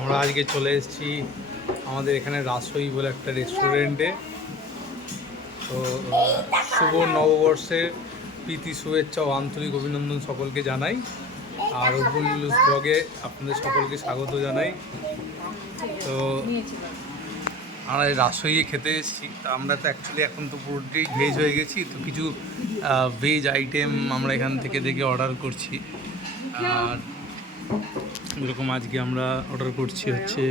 আমরা আজকে চলে এসেছি আমাদের এখানে রাসই বলে একটা রেস্টুরেন্টে তো, শুভ নববর্ষের প্রীতি, শুভেচ্ছা ও আন্তরিক অভিনন্দন সকলকে জানাই। আর উপর ব্লগে আপনাদের সকলকে স্বাগত জানাই। তো, আমরা রাসইয়ে খেতে এসেছি। তা আমরা তো অ্যাকচুয়ালি এখন তো পুরোটাই ভেজ হয়ে গেছি। তো কিছু ভেজ আইটেম আমরা এখান থেকে দেখে অর্ডার করছি। আর এরকম আজকে আমরা অর্ডার করছি হচ্ছে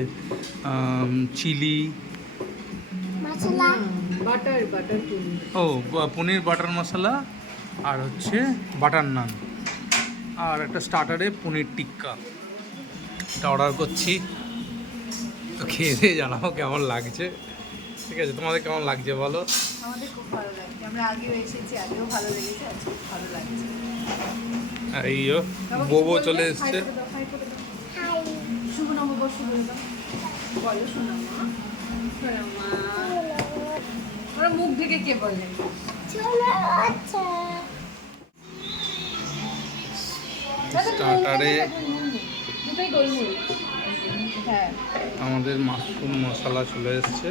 চিলি। ও পনির বাটার মশলা আর হচ্ছে বাটার নান। আর একটা স্টার্টারে পনির টিক্কা। এটা অর্ডার করছি। তো খেয়ে দিয়ে জানাব কেমন লাগছে। ঠিক আছে তোমাদের কেমন লাগছে বলো? আমাদের খুব ভালো লাগছে। আমরা আগেও এসেছি আগেও ভালো লেগেছে আজকে ভালো লাগছে। আর এই বোবো চলে এসছে। ওরা মুখ ঢেকে কে বলে আমাদের মাশরুম মশলা চলে এসছে।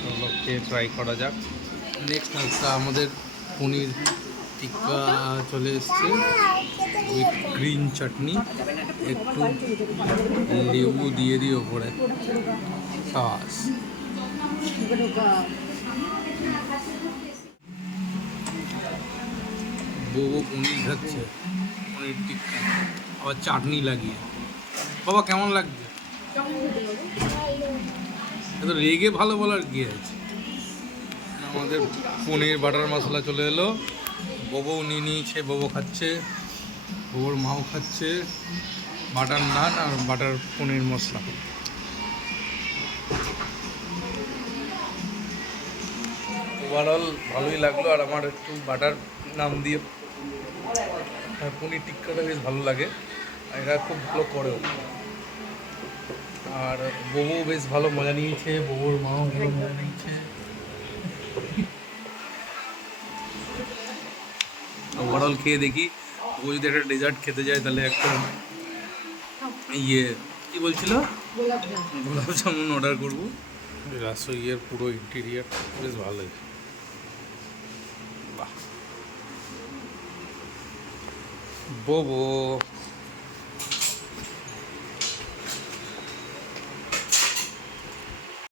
চলো খেয়ে ট্রাই করা যাক। নেক্সট আমাদের পনির। টিক্কা চলে এসছে উইথ গ্রিন চাটনি একটু লেবু দিয়ে দিই ওপরে। সাস। বউ পনির খাচ্ছে। পনির টিক্কা। আবার চাটনি লাগিয়ে। বাবা, কেমন লাগছে? এত রেগে ভালো বলার কি আছে? আমাদের পনির বাটার মশলা চলে এলো। ববও নিয়ে নিয়েছে ববো খাচ্ছে বউর মাও খাচ্ছে, বাটার নান আর বাটার পনির মশলা। ওভারঅল ভালোই লাগল আর আমার একটু বাটার নাম দিয়ে পনির টিক্কাটা বেশ ভালো লাগে এরা খুব ভালো করেও। আর বউ বেশ ভালো মজা নিয়েছে বউর মাও ভালো মজা নিয়েছে। ওভারঅল খেয়ে দেখি ও যদি একটা ডেজার্ট খেতে যায় তাহলে একটা ইয়ে কি বলছিল? গোলাপ জামুন অর্ডার করব। রাসইয়ের পুরো ইন্টেরিয়ার বেশ ভালোই বাহ। বো